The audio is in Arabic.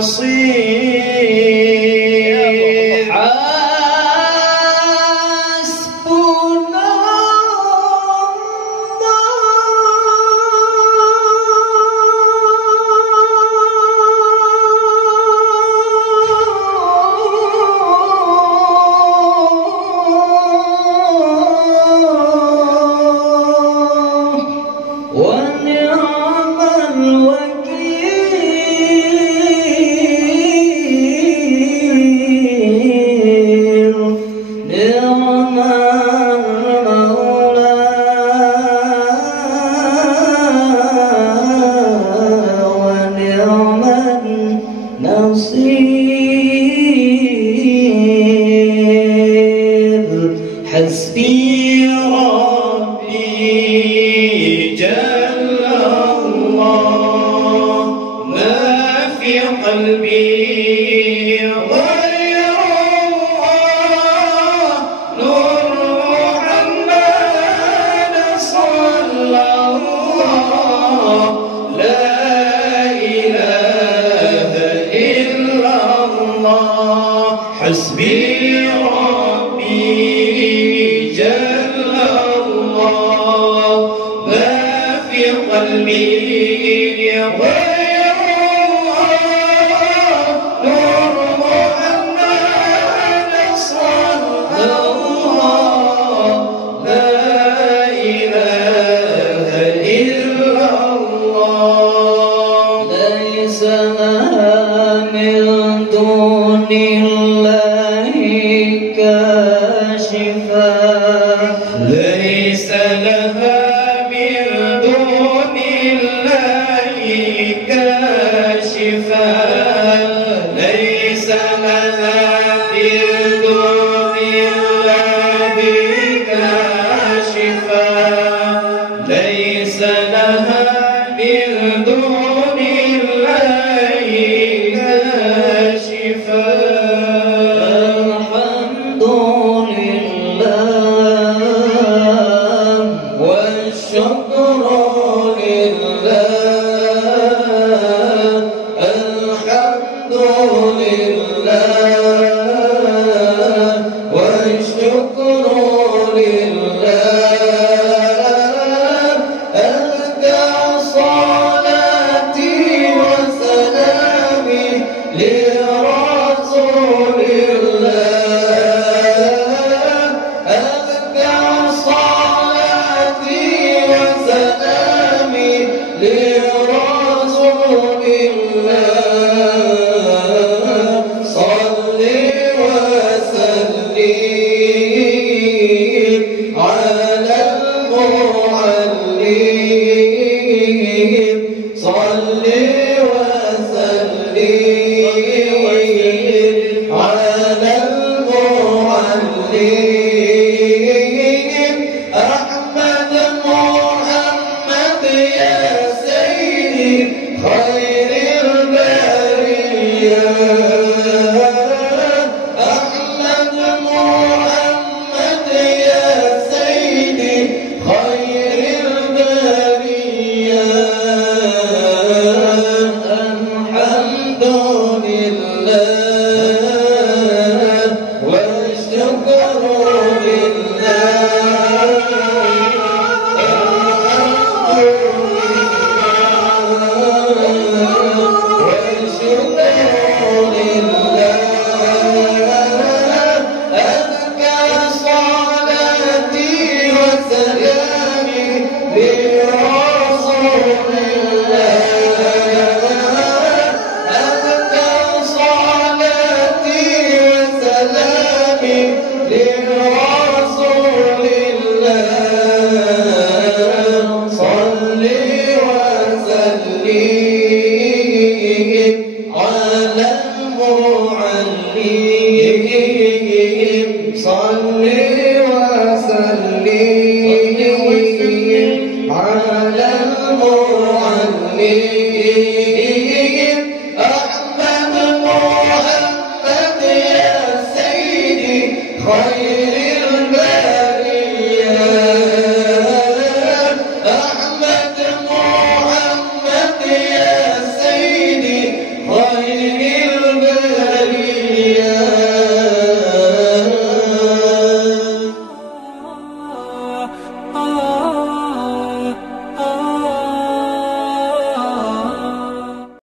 نصير. حسبي ربي جل الله ما في قلبي غير الله نور محمد صلى الله لا إله إلا الله. حسبي ربي جل الله ما في قلبي غير الله نور محمد صلى الله لا إله إلا الله. ليس لها من دون الله كاشفا ليس لها من دون الله كاشفا ليس لها من دون الله كاشفا ليس لها من دون الله كاشفا. الحمد لله والشكر لله الحمد لله والشكر لله أزكى صلاتي وسلامي لرسول الله أزكى صلاتي وسلامي لرسول الله صل وسلم على المعلم صل وسلم على المعلم أحمد محمد يا سيدي خير البرية أحمد محمد يا سيدي خير البرية الحمد لله والشكر لله والشكر لله أزكى صلاتي وسلامي لرسول الله أزكى صلاتي وسلامي لرسول الله صل وسلم على المعلم صل وسلم على المعلم